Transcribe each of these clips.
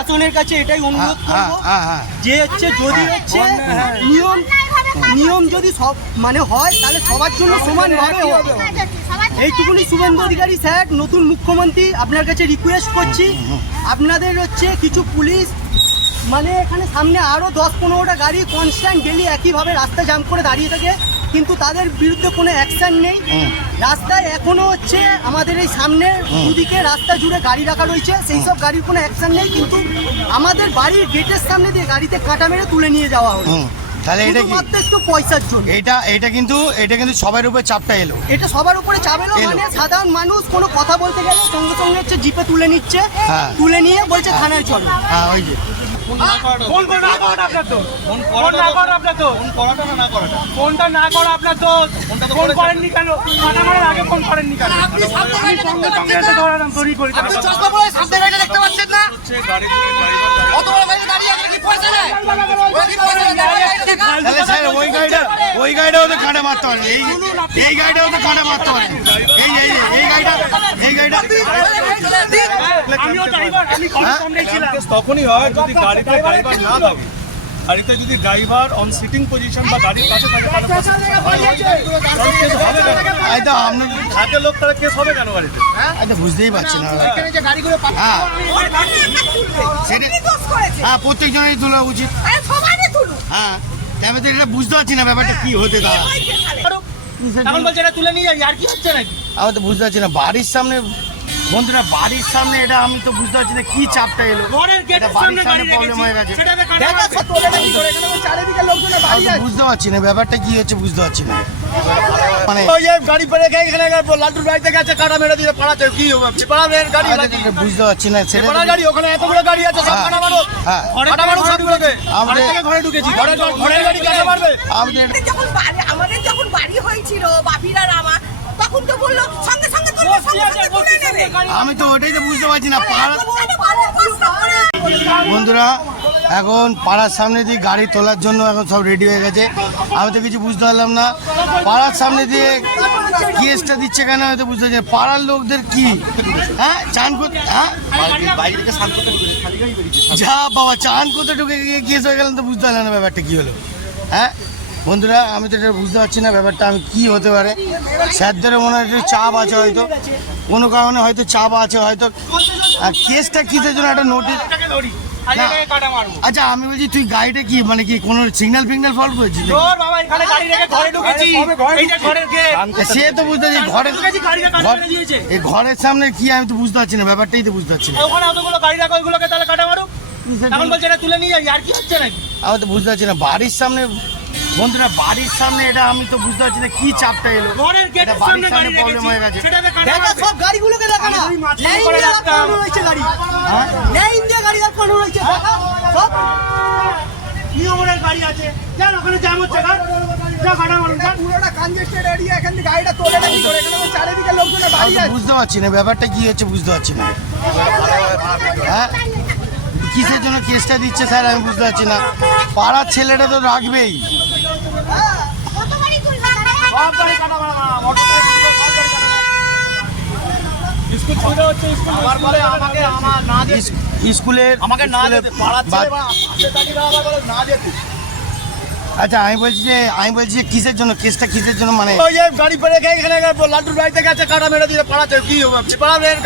প্রশাসনের কাছে এটাই অনুরোধ করব যে হচ্ছে যদি হচ্ছে নিয়ম যদি সব মানে হয় তাহলে সবার জন্য সমানভাবে হবে। এইটুকুনি শুভেন্দু অধিকারী স্যার নতুন মুখ্যমন্ত্রী আপনার কাছে রিকোয়েস্ট করছি, আপনাদের হচ্ছে কিছু পুলিশ মানে এখানে সামনে আরও 10-15টা গাড়ি কনস্ট্যান্ট ডেলি একইভাবে রাস্তা জাম করে দাঁড়িয়ে থাকে, কিন্তু তাদের বিরুদ্ধে কোনো অ্যাকশান নেই। রাস্তায় এখনও হচ্ছে আমাদের এই সামনের দুদিকে রাস্তা জুড়ে গাড়ি রাখা রয়েছে, সেই সব গাড়ির কোনো অ্যাকশান নেই, কিন্তু আমাদের বাড়ির গেটের সামনে দিয়ে গাড়িতে কাটা মেরে তুলে নিয়ে যাওয়া হলো। তাহলে এটা কি একটু পয়সার জন্য এটা কিন্তু সবার উপরে চাপটা এলো, এটা সবার উপরে চাপ এলো। মানে সাধারণ মানুষ কোনো কথা বলতে গেলে সঙ্গে সঙ্গে হচ্ছে জিপে তুলে নিচ্ছে, তুলে নিয়ে বলছে থানায় চলো। ওই যে কোনটা না করা আপনার দোষ, ফোন করেননি কেন, কাটা মারার আগে ফোন করেননি কেন? আপনি সঙ্গে সঙ্গে এসে ধরালাম তৈরি করে। আপনি চশমা পরে সামনে গাড়িটা দেখতে পাচ্ছেন না? কত বড় গাড়ি দাঁড়িয়ে আছে, কি পয়সা নেয়? তাহলে স্যার ওই গাড়িটা ওদের কাঁটা মারতে পারে, এই গাড়িটা ওদের কাঁটা মারতে পারে, এই গাড়িটা আমিও ড্রাইভার, আমি সামনে ছিলাম। তখনই হয় যদি গাড়িতে ড্রাইভার না থাকে, গাড়িতে যদি ড্রাইভার অন সিটিং পজিশন বা গাড়ির পাশে থাকে থাকে লোক, তারা কেস হবে কেন গাড়িতে? বুঝতেই পারছি না। প্রত্যেকজনেরই তোলা উচিত। হ্যাঁ, এটা বুঝতে পারছি না ব্যাপারটা কি হতে দাঁড়া। এখন বলছে এটা তুলে নিয়ে যাই, আর কি হচ্ছে নাকি? আমি তো বুঝতে পারছি না বাড়ির সামনে, বন্ধুরা বাড়ির সামনে এটা আমি তো বুঝতে পারছি না কি চাপটা এলো। ঘরের গেটের সামনে গাড়ি প্রবলেম হয়ে গেছে, সেটাতে কাটা চারিদিকে লোকজন বুঝতে পারছি না ব্যাপারটা কি হচ্ছে, বুঝতে পারছি না। মানে গাড়ি পেরে এখানে লাড্ডুর বাড়িতে গেছে, কাটা মেরে দিয়ে পাড়াতে কি হবে? গাড়ি বুঝতে পারছি না সেটা গাড়ি, ওখানে এতগুলো গাড়ি আছে, সব কাটা মারো, কাটা মারো সবগুলোকে। ঘরে ঢুকেছি, ঘরের গাড়ি কাটা মারবে। আমাদের যখন বাড়ি হয়েছিল বাপিরা রামা, তখন তো বললো সঙ্গে সঙ্গে আমি তো ওটাই তো বুঝতে পারছি না। বন্ধুরা এখন পাড়ার সামনে দিয়ে গাড়ি তোলার জন্য এখন সব রেডি হয়ে গেছে, আমি তো কিছু বুঝতে পারলাম না। পাড়ার সামনে দিয়ে কেসটা দিচ্ছে কেন হয়তো বুঝতে পারছি না। পাড়ার লোকদের কি চান করতে, যা বাবা চান করতে ঢুকে গিয়ে কেস হয়ে গেলেন তো বুঝতে পারলাম না ব্যাপারটা কি হলো। বন্ধুরা আমি তো এটা বুঝতে পারছি না ব্যাপারটা আমি কি হতে পারে। স্যারদেরও মনে হয় একটু চাপ আছে, হয়তো কোনো কারণে হয়তো চাপ আছে, হয়তো কেসটা কিসের জন্য একটা নোটিশ। আচ্ছা আমি বলছি তুই গাড়িটা কি মানে কি কোনো সিগন্যাল ফিগন্যাল ফল্ট করেছিস? সে তো বুঝতে পারছি এই ঘরের সামনে কি, আমি তো বুঝতে পারছি না ব্যাপারটাই তো বুঝতে পারছি না। আমি তো বুঝতে পারছি না বাড়ির সামনে, বন্ধুরা বাড়ির সামনে এটা আমি তো বুঝতে পারছি না কি চাপটা এলো। প্রবলেম হয়ে গেছে, সব গাড়িগুলোকে দেখা না, রয়েছে গাড়ি, ইন্ডিয়া গাড়ি আর কোনো রয়েছে সব নিয়মের গাড়ি আছে, যান ওখানে জ্যাম হচ্ছে, পুরোটা কনজেস্টেড এরিয়া, এখান থেকে গাড়িটা তোলে না কি করে, এখানে চারিদিকে লোকজন বাড়ি আছে। বুঝতে পারছি না ব্যাপারটা কি হচ্ছে, বুঝতে পারছি না। কিসের জন্য কেসটা দিচ্ছে স্যার আমি বুঝতে পারছি না। পাড়ার ছেলেটা তো রাখবেই। স্কুলের আচ্ছা আমি বলছি যে কিসের জন্য কেসটা, কিসের জন্য মানে গাড়ি পেরে এখানে লাড্ডুর বাড়িতে গেছে, কাটা মেরে দিয়ে পাড়াতে কি হবে?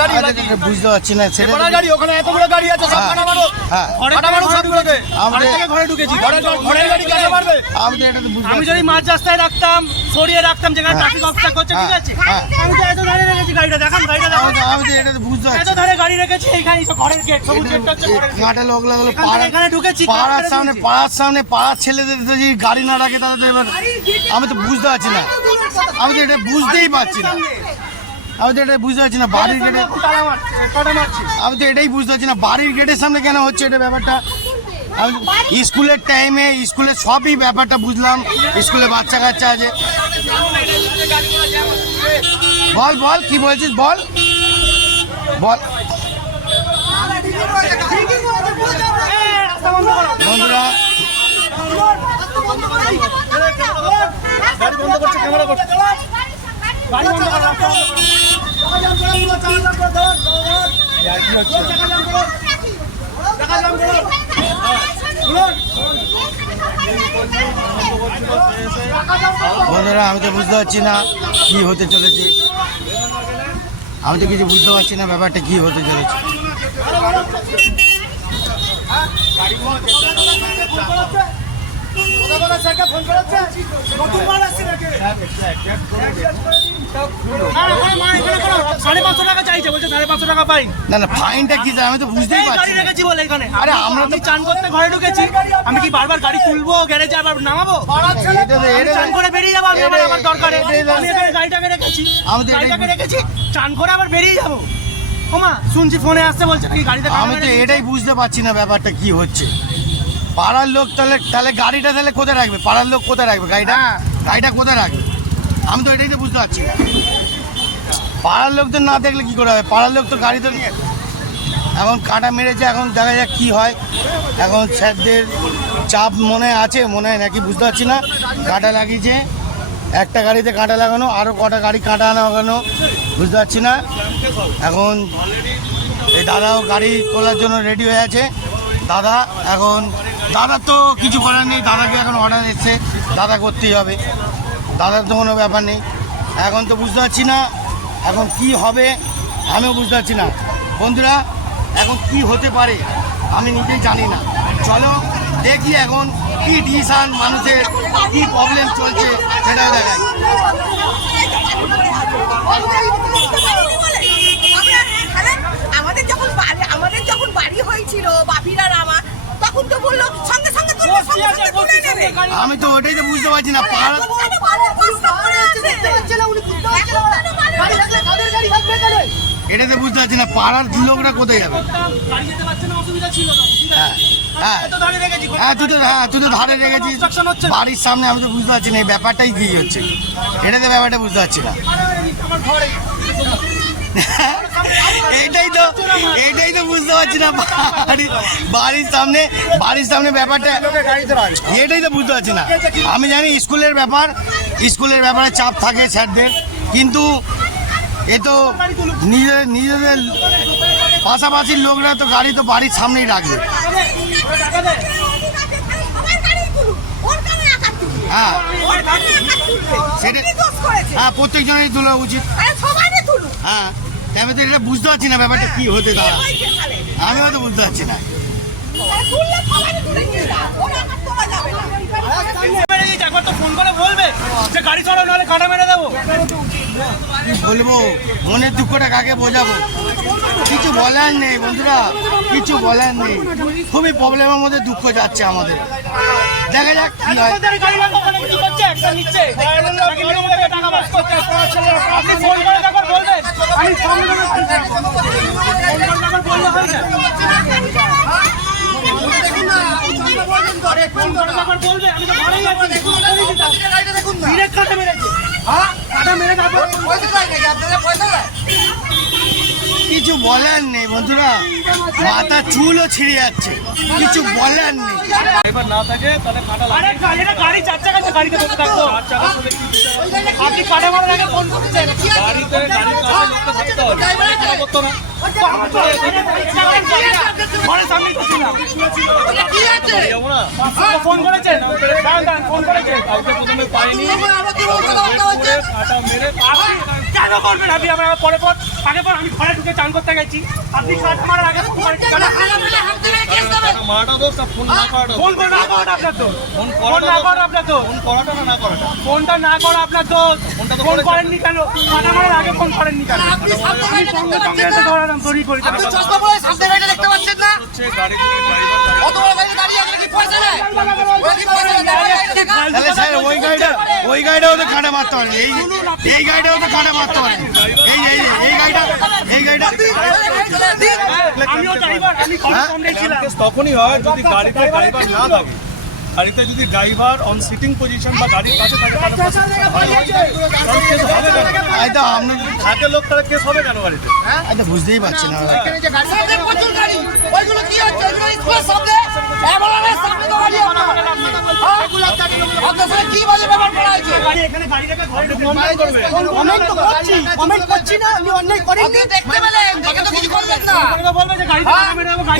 গাড়ি বুঝতে পারছি না সেটা গাড়ি, ওখানে এতগুলো গাড়ি আছে, সব কাটা মারো, কাটা মারো সবগুলোকে। ঘরে ঢুকেছি, ঘরের গাড়ি কাটা মারবে। আমি যদি মাঝ রাস্তায় রাখতাম, সরিয়ে রাখতাম যেখানে ট্রাফিক অফিসার করছে, ঠিক আছে, আমি তো এত ধারে রেখেছি গাড়িটা, দেখান গাড়িটা দেখান, আমি তো এটা তো বুঝতে পারছি এত ধারে গাড়ি রেখেছি, এইখানে ঘরের গেট, সবুজ গেটটা হচ্ছে ঘরের গেট। কাঁটা লোক লাগলো এখানে ঢুকেছি, পাড়ার সামনে পাড়ার ছেলেদের যদি গাড়ি না রাখে তাহলে তো এবার আমি তো বুঝতে পারছি না, আমি তো এটা বুঝতেই পারছি না, আমি তো এটা বুঝতে পারছি না বাড়ির গেটে, আমি তো এটাই বুঝতে পারছি না বাড়ির গেটের সামনে কেন হচ্ছে এটা ব্যাপারটা। আমি স্কুলের টাইমে স্কুলের সবই ব্যাপারটা বুঝলাম, স্কুলে বাচ্চা কাচ্চা আছে। বল বল কি বলছিস বল বল। বন্ধুরা গাড়ি বন্ধ করছে, ক্যামেরা করছে, গাড়ি বন্ধ করা, কি হচ্ছে? বন্ধুরা আমি তো বুঝতে পারছি না কি হতে চলেছে, আমি তো কিছু বুঝতে পারছি না ব্যাপারটা কি হতে চলেছে। না না ফাইনটা কি আমি তো বুঝতেই পারছি না। আরে আমরা তো চান করতে ঘরে ঢুকেছি, আমি কি বারবার গাড়ি তুলবো গ্যারেজে আবার নামাবো? চান করে বেরিয়ে যাবো, আমি আমার দরকারে আমি এখানে গাড়িটাকে রেখেছি, গাড়িটাকে রেখেছি চান করে আবার বেরিয়ে যাবো। ওমা শুনছি ফোনে আসছে বলছে নাকি গাড়িতে। আমি তো এটাই বুঝতে পারছি না ব্যাপারটা কি হচ্ছে। পাড়ার লোক তাহলে গাড়িটা তাহলে কোথায় রাখবে? পাড়ার লোক কোথায় রাখবে গাড়িটা কোথায় রাখবে? আমি তো এটাই তো বুঝতে পারছি না। পাড়ার লোক তো না দেখলে কি করে হবে? পাড়ার লোক তো গাড়ি তো নিয়ে এখন কাঁটা মেরেছে, এখন দেখা যাক কি হয়। এখন স্যারদের চাপ মনে আছে মনে হয় নাকি বুঝতে পারছি না। কাঁটা লাগিয়েছে, একটা গাড়িতে কাঁটা লাগানো, আরও কটা গাড়ি কাঁটা লাগানো বুঝতে পারছি না। এখন এই দাদাও গাড়ি তোলার জন্য রেডি হয়ে আছে। দাদা এখন দাদার তো কিছু করার নেই, দাদাকে এখন অর্ডার এসছে, দাদা করতেই হবে, দাদার তো কোনো ব্যাপার নেই। এখন তো বুঝতে পারছি না এখন কি হবে, আমিও বুঝতে পারছি না। বন্ধুরা এখন কি হতে পারে আমি নিজেই জানি না। চলো দেখি এখন কি ডিসিশন, মানুষের কি প্রবলেম চলছে সেটাও দেখাই। আমাদের যখন বাড়ি হয়েছিল বাপির আর আমার, তখন তো বললো সঙ্গে সঙ্গে তুলে নেবে। আমি তো ওটাই তো বুঝতে পারছি না। এটাতে বুঝতে পারছি না পাড়ার লোকরা কোথায় যাবে। তুই তো ধারে রেখেছিস বাড়ির সামনে, আমি তো বুঝতে পারছি না এই ব্যাপারটাই কি হচ্ছে। এটাতে ব্যাপারটা বুঝতে পারছি না। এইটাই তো বুঝতে পারছি না বাড়ির সামনে ব্যাপারটা, এটাই তো বুঝতে পারছি না। আমি জানি স্কুলের ব্যাপারে চাপ থাকে স্যারদের, কিন্তু এ তো নিজেদের পাশাপাশির লোকরা তো গাড়ি তো বাড়ির সামনেই রাখবে। হ্যাঁ সেটা হ্যাঁ প্রত্যেকজনেরই তোলা উচিত। হ্যাঁ আমি তো এটা বুঝতে পারছি না ব্যাপারটা কি হতে দাঁড়া, আমি হয়তো বুঝতে পারছি না। ফোন করে বলবে যে গাড়ি চড়াও নাহলে কাঁটা মেরে দেবো। বলবো মনের দুঃখটা কাকে বোঝাবো, কিছু বলার নেই বন্ধুরা, কিছু বলার নেই। খুবই প্রবলেমের মধ্যে দুঃখ যাচ্ছে আমাদের, দেখা যাক কি হয়। কিছু বলার নেই বন্ধুরা, মাথা চুলও ছিঁড়ে যাচ্ছে, কিছু বলার নেই। ড্রাইভার না থাকে তাহলে কাঁটা লাগে। গাড়ি চার চাকা আছে, গাড়িতে বসে থাকতো। আপনি কাঁটা মারার আগে ফোন করছেন। গাড়িতে গাড়ির কাছে লোকটা থাকতে হবে, কাঁটা করতো না। ঘরের সামনেই তো ছিলাম। যাবো না, ফোন করেছেন? ফোন করেছেন? কাউকে প্রথমে পাইনি, কাঁটা মেরে কেন করবেন আপনি? আমার পরে আগে পর আমি ঘরে ঢুকে চান করতে গেছি, আপনি কাঁটা মারার আগে ফোন করেছেন। মারাটা দোষ, ফোন না করাটা। ফোন করে না করাটা আপনার দোষ। ফোন ফোন না করা আপনার দোষ। ফোন করাটা না করাটা। ফোনটা না করা আপনার দোষ। ফোন করেননি কেন? কাঁটা মারার আগে ফোন করেননি কেন? আমি সঙ্গে সঙ্গে এসে ধরালাম, তৈরি করে দিলাম। হচ্ছে গাড়ি তাহলে স্যার ওই গাড়িটাও তো কাঁটা মারতে পারে, এই গাড়িটাও তো কাঁটা মারতে পারে। এই গাড়িটা আমিও ড্রাইভার, আমি ঘরের সামনেই ছিলাম। তখনই হয় যদি গাড়িতে ড্রাইভার না থাকে। গাড়িতে যদি ড্রাইভার অন সিটিং পজিশন বা গাড়ির কাছে থাকে তাহলে কেস হবে কেন? থাকে লোক তাহলে কেস হবে কেন গাড়িতে? আচ্ছা বুঝতেই পারছি না। এখানে গাড়িটাকে ঘরে ঢুকে কমেন্ট তো করছি, কমেন্ট করছি না, আমি অন্যায় করিনি। বলবে যে গাড়িটা মেরে দেবো, গাড়ি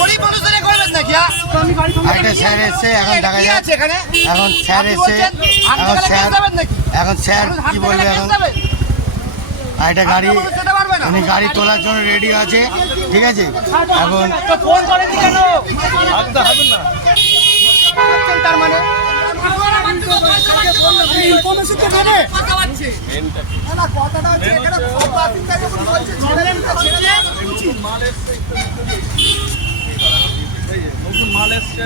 গরিব মানুষদের করবেন নাকি? আমি গাড়ি থামাবো। একটা স্যার এসছে, এখন দেখা যাক, এখন স্যার এসছে, এখন স্যার কি বলবে এখন। আর একটা গাড়ি, উনি গাড়ি তোলার জন্য রেডি আছে, ঠিক আছে। এখন ফোন করেনি কেন? তার মানে ইনফরমেশন তো দেবে কথা বলছে না কথাটা হচ্ছে এখানে সব বাসিন্দা যখন বলছে ছেড়ে দিতে উচিত নতুন মাল এসছে,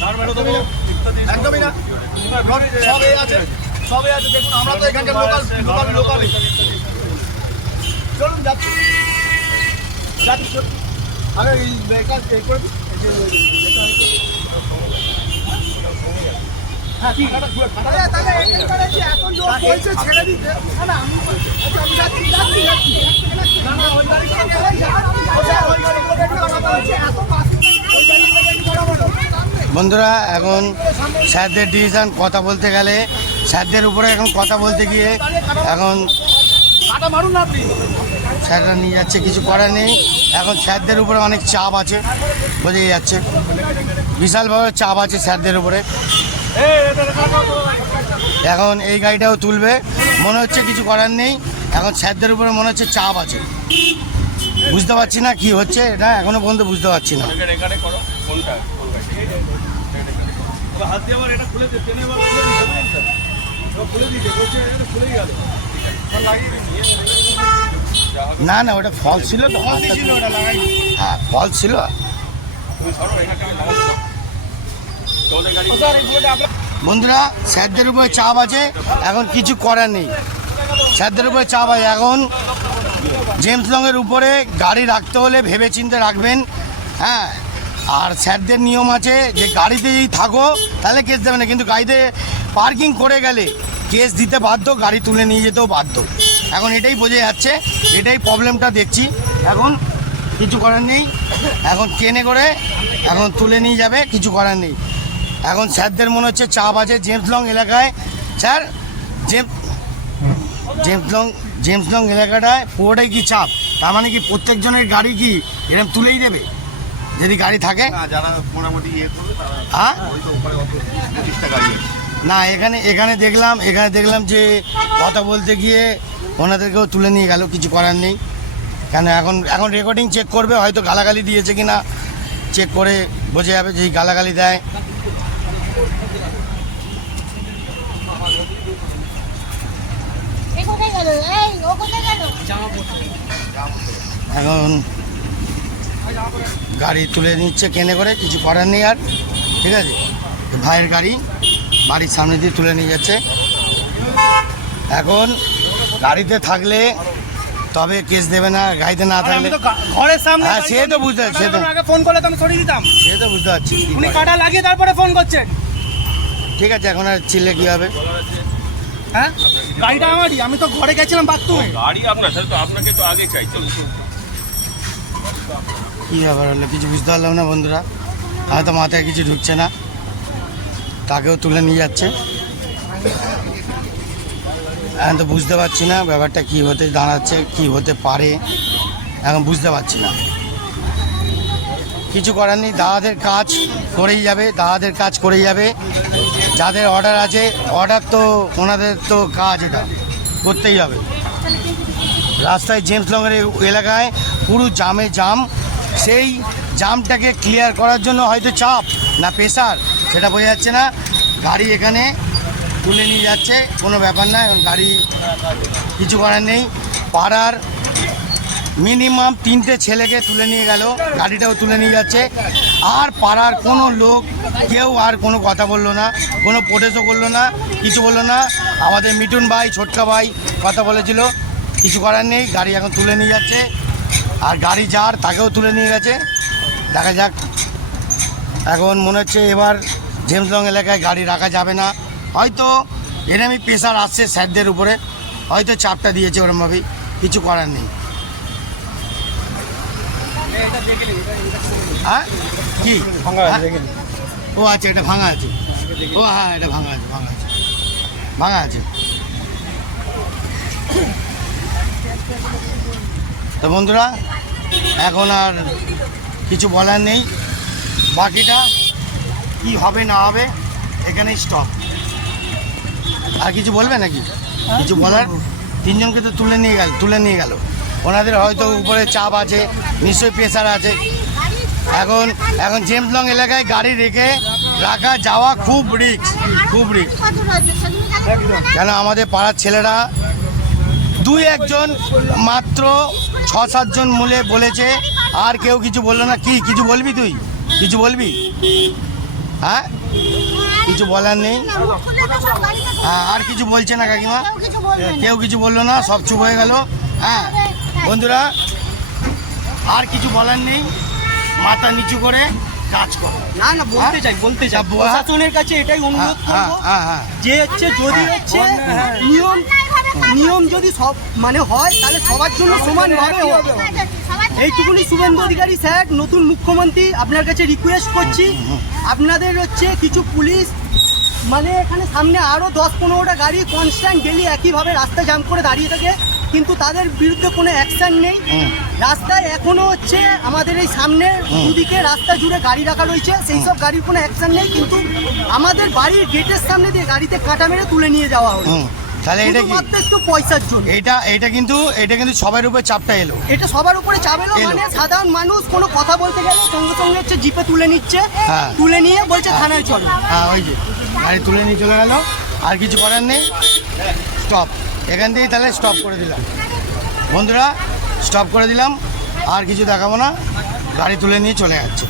ধার মেরো দেবো একদমই না, সবে আছে দেখুন, আমরা তো এখানকার লোকাল চলুন যাচ্ছি আরে এই কাজ করে দিই। তাহলে এটাই করেছি এখন লোক বলছে ছেড়ে দিতে না আমি যাচ্ছি না না ওই গাড়ি এত বন্ধুরা, এখন স্যারদের ডিসিশন কথা বলতে গেলে, স্যারদের উপরে এখন কথা বলতে গিয়ে এখন স্যাররা নিয়ে যাচ্ছে, কিছু করার নেই। এখন স্যারদের উপরে অনেক চাপ আছে, বোঝাই যাচ্ছে, বিশালভাবে চাপ আছে স্যারদের উপরে। এখন এই গাড়িটাও তুলবে, মনে হচ্ছে কিছু করার নেই। এখন স্যারদের উপরে মনে হচ্ছে চাপ আছে, বুঝতে পারছি না কি হচ্ছে, এটা এখনো পর্যন্ত বুঝতে পারছি না। হাত দিয়ে আবার এটা খুলে দিয়ে টেনে আবার খুলে দিতে বুঝলেন স্যার, খুলে দিতে বলছে এটা খুলেই গেল। না না, ওটা ফল ছিল তো, হ্যাঁ ফল ছিল। বন্ধুরা, স্যারদের উপরে চাপ আছে, এখন কিছু করার নেই, স্যারদের উপরে চাপ আছে। এখন জেমস লংয়ের উপরে গাড়ি রাখতে হলে ভেবে চিন্তে রাখবেন, হ্যাঁ। আর স্যারদের নিয়ম আছে যে গাড়িতে যদি থাকো তাহলে কেস দেবে না, কিন্তু গাড়িতে পার্কিং করে গেলে কেস দিতে বাধ্য, গাড়ি তুলে নিয়ে যেতেও বাধ্য। এখন এটাই বোঝা যাচ্ছে, এটাই প্রবলেমটা দেখছি। এখন কিছু করার নেই, এখন ট্রেনে করে এখন তুলে নিয়ে যাবে, কিছু করার নেই। এখন স্যারদের মনে হচ্ছে চাপ আছে জেমস লং এলাকায়। স্যার, জেমস লং এলাকাটায় পুরোটাই কি চাপ? তার মানে কি প্রত্যেকজনের গাড়ি কি এরকম তুলেই দেবে যদি গাড়ি থাকে? যারা মোটামুটি ইয়ে করবে তারা হ্যাঁ ওই তো উপরে অত 25টা গাড়ি আছে। না, এখানে দেখলাম যে কথা বলতে গিয়ে ওনাদেরকেও তুলে নিয়ে গেল, কিছু করার নেই। কেন এখন রেকর্ডিং চেক করবে, হয়তো গালাগালি দিয়েছে কিনা চেক করে বোঝা যাবে, যে গালাগালি দেয়। এখন গাড়ি তুলে নিচ্ছে কেনে করে, কিছু করার নেই আর, ঠিক আছে। ভাইয়ের গাড়ি বাড়ির সামনে দিয়ে তুলে নিয়ে যাচ্ছে। এখন গাড়িতে থাকলে তবে কেস দেবে না, গাড়িতে না থাকলে ঘরের সামনে, হ্যাঁ সে তো বুঝতে পারছি, আগে ফোন করলে তো আমি সরিয়ে দিতাম, সে তো বুঝতে পারছি। কি উনি করে? কাটা লাগিয়ে তারপরে ফোন করছেন। ঠিক আছে, এখন আর চিল্লে কি হবে? হ্যাঁ, গাড়িটা আমারই, আমি তো ঘরে গেছিলাম বাথরুমে। গাড়ি আপনার স্যার, তো আপনাকে তো আগে চাই। চলুন কী ব্যাপার হলো কিছু বুঝতে পারলাম না বন্ধুরা, হয়তো মাথায় কিছু ঢুকছে না, তাকেও তুলে নিয়ে যাচ্ছে। এখন তো বুঝতে পারছি না ব্যাপারটা কী হতে দাঁড়াচ্ছে, কী হতে পারে এখন বুঝতে পারছি না। কিছু করার নেই, দাদাদের কাজ করেই যাবে, যাদের অর্ডার আছে, অর্ডার তো ওনাদের তো কাজ, এটা করতেই হবে। রাস্তায় জেমস লংয়ের এলাকায় পুরো জাম, সেই জামটাকে ক্লিয়ার করার জন্য হয়তো চাপ না প্রেশার সেটা বোঝা যাচ্ছে না। গাড়ি এখানে তুলে নিয়ে যাচ্ছে, কোনো ব্যাপার না, এখন গাড়ি কিছু করার নেই। পাড়ার মিনিমাম 3টে ছেলেকে তুলে নিয়ে গেল, গাড়িটাও তুলে নিয়ে যাচ্ছে। আর পাড়ার কোনো লোক কেউ আর কোনো কথা বললো না, কোনো প্রোটেস্টও করলো না, কিছু বললো না। আমাদের মিঠুন ভাই, ছোটকা ভাই কথা বলেছিল, কিছু করার নেই, গাড়ি এখন তুলে নিয়ে যাচ্ছে। আর গাড়ি যার তাকেও তুলে নিয়ে গেছে, দেখা যাক। এখন মনে হচ্ছে এবার জেমস লং এলাকায় গাড়ি রাখা যাবে না, হয়তো এরমই প্রেশার আসছে স্যারদের উপরে, হয়তো চাপটা দিয়েছে ওরমভাবেই, কিছু করার নেই। হ্যাঁ কি ও আচ্ছা, এটা ভাঙা আছে, ও হ্যাঁ এটা ভাঙা আছে। তো বন্ধুরা, এখন আর কিছু বলার নেই, বাকিটা কি হবে না হবে এখানেই স্টপ। আর কিছু বলবে নাকি? কিছু বলার? তিনজনকে তো তুলে নিয়ে গেল। ওনাদের হয়তো উপরে চাপ আছে, নিশ্চয়ই প্রেশার আছে। এখন জেমস লং এলাকায় গাড়ি রাখা যাওয়া খুব রিস্ক। কেন আমাদের পাড়ার ছেলেরা 2-1 মাত্র 6-7 জন মিলে বলেছে, আর কেউ কিছু বললো না। কি কিছু বলবি তুই? কিছু বলবি? হ্যাঁ, কিছু বলার নেই। হ্যাঁ, আর কিছু বলছে না কাকিমা? কেউ কিছু বললো না, সব চুপ হয়ে গেল। হ্যাঁ বন্ধুরা, আর কিছু বলার নেই, মাথা নিচু করে কাজ করো। না বলতে চাই প্রশাসনের কাছে এটাই অনুরোধ করবো যে হচ্ছে যদি হচ্ছে নিয়ম যদি সব মানে হয় তাহলে সবার জন্য সমানভাবে হবে। এইটুকুনি শুভেন্দু অধিকারী স্যার, নতুন মুখ্যমন্ত্রী, আপনার কাছে রিকোয়েস্ট করছি, আপনাদের হচ্ছে কিছু পুলিশ মানে এখানে সামনে আরও 10-15টা গাড়ি কনস্ট্যান্ট ডেলি একইভাবে রাস্তা জাম করে দাঁড়িয়ে থাকে, কিন্তু তাদের বিরুদ্ধে কোনো অ্যাকশন নেই। রাস্তায় এখনো হচ্ছে আমাদের এই সামনে দুদিকে রাস্তা জুড়ে গাড়ি রাখা রয়েছে, সেই সব গাড়ির কোনো অ্যাকশন নেই, কিন্তু আমাদের বাড়ির গেটের সামনে দিয়ে গাড়িতে কাটা মেরে তুলে নিয়ে যাওয়া হয়। তাহলে এটা কি একটু পয়সার জন্য? এটা কিন্তু সবার উপরে চাপটা এলো। এটা সবার উপরে চাপ এলো, মানে সাধারণ মানুষ কোনো কথা বলতে গেলে সঙ্গে সঙ্গে হচ্ছে জিপে তুলে নিচ্ছে, তুলে নিয়ে বলছে থানায় চলো। হ্যাঁ, ওই যে গাড়ি তুলে নিয়ে চলে গেল। আর কিছু করার নেই, স্টপ। এখান থেকেই তাহলে স্টপ করে দিলাম বন্ধুরা, স্টপ করে দিলাম। আর কিছু দেখাবো না, গাড়ি তুলে নিয়ে চলে যাচ্ছে।